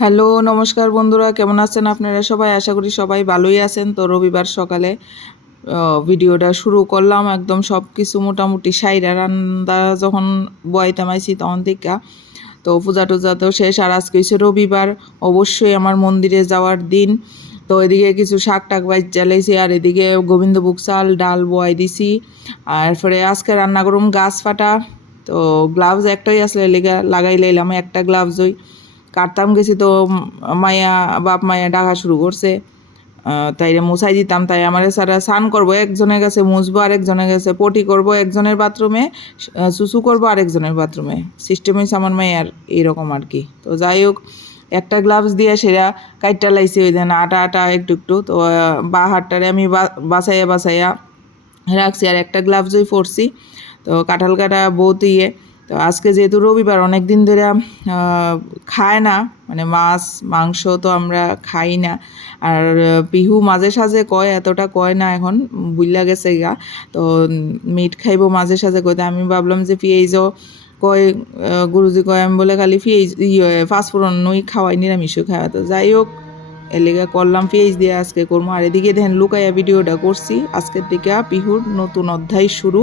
Hello, নমস্কার বন্ধুরা, কেমন আছেন আপনারা সবাই? আশা করি সবাই ভালোই আছেন। তো রবিবার সকালে ভিডিওটা শুরু করলাম একদম সব কিছু মোটামুটি সাইরা রান্না যখন বয়াইতাম আইছি তখন থেকে। তো পূজা টুজা তো শেষ, আর আজকে হচ্ছে রবিবার, অবশ্যই আমার মন্দিরে যাওয়ার দিন। তো এদিকে কিছু শাক টাক বাইচ জ্বালাইছি আর এদিকে গোবিন্দভোগ চাল, ডাল বয়াই দিছি। আর পরে আজকে রান্না করুম গাছ ফাটা। তো গ্লাভস একটাই আসলে লেগা, লাগাই লাইলাম, একটা গ্লাভস ওই। কাটতাম গেছি তো মায়া বাপ মায়া ডাকা শুরু করছে। আহ, তাই রে মুছাই দিতাম তাই আমার সারা স্নান করব একজনের কাছে মুছবো আরেকজনের কাছে পটি করব একজনের বাথরুমে সুসু করব আরেকজনের বাথরুমে। সিস্টেম আমার মায়ের এইরকম আর কি। তো যাই হোক একটা গ্লাভস দিয়ে সেরা কাইটটা লাইছি ওই দেন আটা আটা একটু একটু। তো বা হাতটারে আমি বা- বাছাইয়া বাছাইয়া রাখছি আর একটা গ্লাভস ওই পরছি। তো কাঁঠাল কাটা বহুত ইয়ে তো আজকে যেহেতু রবিবার অনেক দিন ধরে খায় না মানে মাছ, মাংস তো আমরা খাই না। আর পিহু মাঝে সাঝে কয়, এতটা কয় না এখন, বুইলা গেছে গা। তো মিট খাইবো মাঝে সাঝে কয় আমি ভাবলাম যে পিঁয়াজও কয় গুরুজি কয়, আমি বলে খালি পিঁয়াজ ইয়ে ফাঁসফোড়ন নই খাওয়াই, নিরামিষও খাওয়া। তো যাই হোক, এলেগা করলাম পেঁয়াজ দিয়ে আজকে করব। আর এদিকে দেখেন লুকাইয়া ভিডিওটা করছি। আজকের থেকে পিহুর নতুন অধ্যায় শুরু।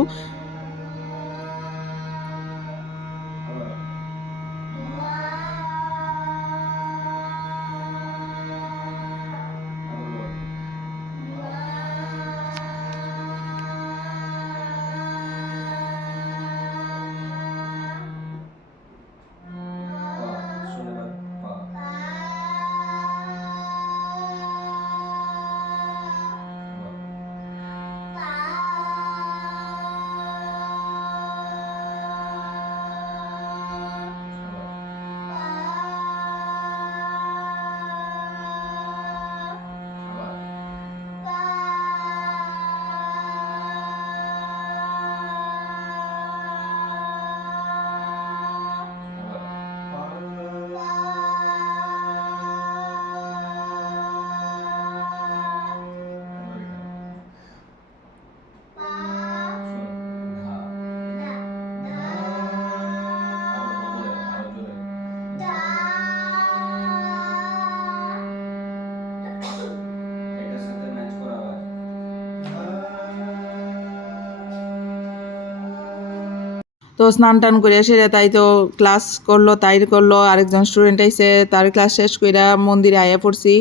তো স্নান টান করে সেরে তাই তো ক্লাস করল তাই করল, আরেকজন স্টুডেন্ট আইসে তার ক্লাস শেষ করে মন্দিরে আয়া পড়ছি।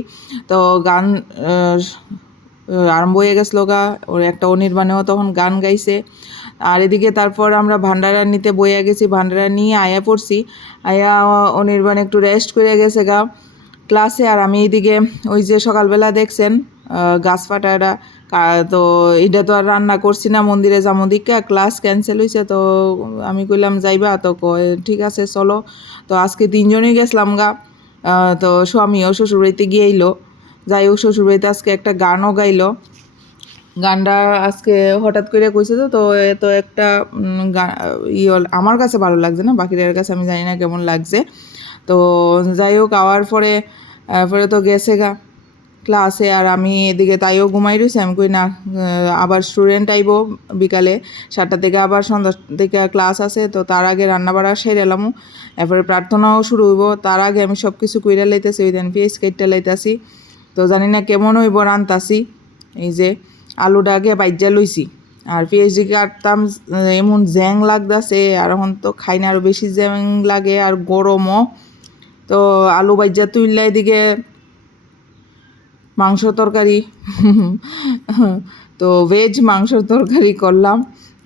তো গান আরম্ভ হয়ে গেছিল গা, ওর একটা অনির্বাণেও তখন গান গাইছে। আর এদিকে তারপর আমরা ভান্ডারা নিতে বইয়া গেছি ভান্ডারা নিয়ে আয়া পড়ছি। আয়া অনির্বাণ একটু রেস্ট করে গেছে গা ক্লাসে আর আমি এদিকে ওই যে সকালবেলা দেখছেন গাছ ফাটাটা তো এটা তো আর রান্না করছি না মন্দিরে যাব দিকে ক্লাস ক্যান্সেল হয়েছে তো আমি কইলাম যাইবা তো ঠিক আছে চলো। তো আজকে তিনজনই গেছিলাম গা তো স্বামীও শ্বশুরবাড়িতে গিয়ে এলো যাই হোক শ্বশুরবাড়িতে আজকে একটা গানও গাইলো। গানটা আজকে হঠাৎ করে কইছে তো তো তো একটা উম, গা- ই আমার কাছে ভালো লাগছে না বাকিদের কাছে আমি জানি না কেমন লাগছে। তো যাই হোক আওয়ার পরে আহ, পরে তো গেছে গা। ক্লাসে আর আমি এদিকে তাইও ঘুমাই রয়েছে, আমি কই না আবার স্টুডেন্ট আইব বিকালে সাতটা থেকে আবার সন্ধ্যা থেকে ক্লাস আছে, তো তার আগে রান্না বাড়া সেরে এলামও এরপরে প্রার্থনাও শুরু হইব, তার আগে আমি সব কিছু কইরা লাইতেছি, ওই দেন পেঁয়াজ কেটটা লাইতাছি। তো জানি না কেমন হইব, রান্তাছি। এই যে আলুটা আগে বাইজা লইছি, আর পেঁয়াজি কাটতাম এমন জ্যাং লাগতাছে, আর এখন তো খাই না আরও বেশি জ্যাং লাগে, আর গরমও। তো আলু বাইজা তুললে এদিকে মাংস তরকারি। তো ভেজ মাংসর তরকারি করলাম।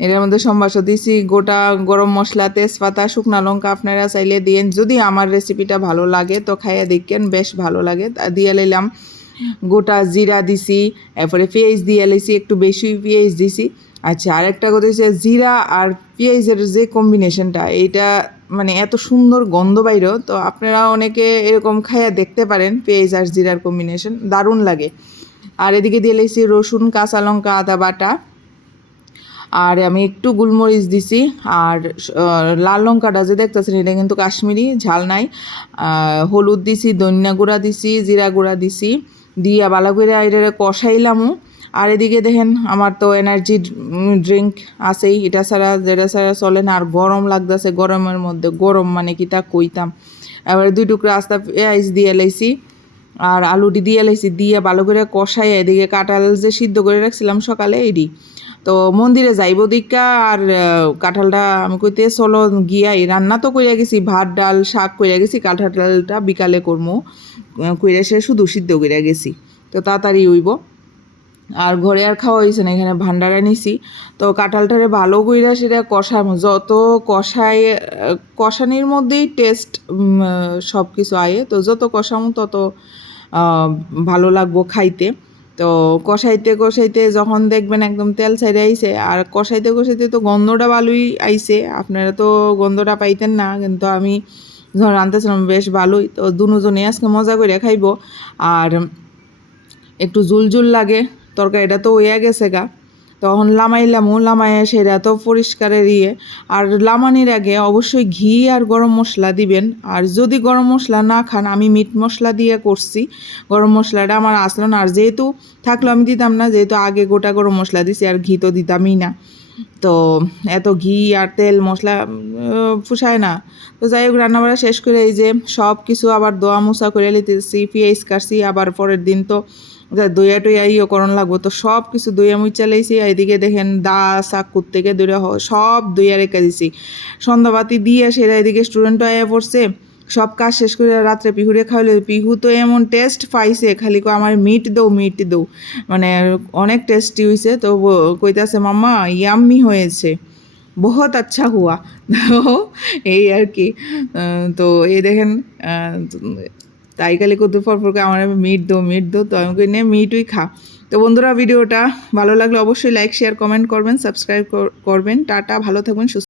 এর মধ্যে সম্বাস দিছি। গোটা গরম মশলা, তেজপাতা, শুকনা লঙ্কা আপনারা চাইলে দিয়েন। যদি আমার রেসিপিটা ভালো লাগে, তো খাইয়া দেখেন, বেশ ভালো লাগে। দিয়ে লাইলাম। গোটা জিরা দিছি, এরপরে পেঁয়াজ দিয়ে লিছি একটু বেশি পেঁয়াজ দিছি। আচ্ছা আরেকটা কথা হচ্ছে জিরা আর পেঁয়াজের যে কম্বিনেশনটা এইটা মানে এত সুন্দর গন্ধ বাইর তো আপনারা অনেকে এরকম খাইয়া দেখতে পারেন পেঁয়াজ আর জিরার কম্বিনেশন দারুণ লাগে। আর এদিকে দিয়ে লাইছি রসুন, কাঁচা লঙ্কা, আদা বাটা। আর আমি একটু গোলমরিচ দিছি, আর লাল লঙ্কাটা যে দেখতেছেন, এটা কিন্তু কাশ্মীরি, ঝাল নাই। হলুদ দিছি, ধনিয়া গুঁড়া দিছি, জিরা গুঁড়া দিছি, দিয়া বালা করে এটা কষাইলামও। আর এদিকে দেখেন আমার তো এনার্জি ড্রিঙ্ক আছেই। এটা ছাড়া, যেটা ছাড়া চলে না। আর গরম লাগতেছে গরমের মধ্যে। গরম মানে কি তা কইতাম। এবার দুই টুকরো আস্তা পেঁয়াজ দিয়ে লাইছি আর আলুটি দিয়ে লাইছি দিয়ে ভালো করে কষাই এদিকে কাঁঠাল যে সিদ্ধ করে রাখছিলাম সকালে এডি তো মন্দিরে যাইব দিকা আর কাঁঠালটা আমি কইতে চলো গিয়াই। রান্না তো কইরা গেছি, ভাত, ডাল, শাক কইরা গেছি। কাঁঠালটা বিকালে করমু। কইরা সে শুধু সিদ্ধ কইরা গেছি। তো তাড়াতাড়ি হইব। আর ঘরে আর খাওয়া হয়েছে না এখানে ভান্ডারা নিছি তো কাঁঠালটারে ভালো কইরা সেটা কষার যত আহ, কষানির মধ্যেই টেস্ট সব কিছু আয়ে। তো যত কষামো তত ভালো লাগবো খাইতে। তো কষাইতে কষাইতে যখন দেখবেন একদম তেল ছাইড়ে আইছে আর কষাইতে কষাইতে তো গন্ধটা ভালোই আইছে। আপনারা তো গন্ধটা পাইতেন না কিন্তু আমি যখন রাঁধতেছিলাম বেশ ভালোই। তো দুজনে আজকে মজা করে খাইবো। আর একটু জুল জুল লাগে। তরকারিটা তো হইয়া গেছে গা। তখন লামাইলামও লামাইয়া সেটা তো পরিষ্কারের ইয়ে। আর লামানির আগে অবশ্যই ঘি আর গরম মশলা দিবেন। আর যদি গরম মশলা না খান, আমি মিট মশলা দিয়ে করছি। গরম মশলাটা আমার আসলো না আর যেহেতু থাকল আমি দিতাম না, যেহেতু আগে গোটা গরম মশলা দিছি, আর ঘি তো দিতামই না। তো এত ঘি আর তেল মশলা ফুসায় না। তো যাই হোক, রান্নাবাড়া শেষ করে এই যে সব কিছু আবার দোয়া মোছা করে লিতেছি পেঁয়াজ কাটছি, আবার পরের দিন তো দইয়া টইয়া ইয়ে করণ লাগবো। তো সব কিছু দইয়া মুচা লাইছি এদিকে দেখেন দা চাকুর থেকে দইয়া সব দইয়া রেখে দিছি। সন্ধ্যাবাতি দিয়ে সেটা এদিকে স্টুডেন্ট আয়া পড়ছে। সব কাজ শেষ করে রাত্রে পিহুরে খাওয়ালে পিহু তো এমন টেস্ট পাইছে, খালি কো আমার মিট দৌ মিট দৌ। মানে অনেক টেস্টি হয়েছে তো কইতাছে, মাম্মা ইয়াম্মি হয়েছে। বহুত আচ্ছা হুয়া। এই আর কি। তো এই দেখেন তাই কালি কত পর পর আমার মিট দো মিট দো। তো আমি কই, নে মিটই খা। তো বন্ধুরা, ভিডিওটা ভালো লাগলে অবশ্যই লাইক শেয়ার কমেন্ট করবেন সাবস্ক্রাইব করবেন। টাটা, ভালো থাকবেন, সুস্থ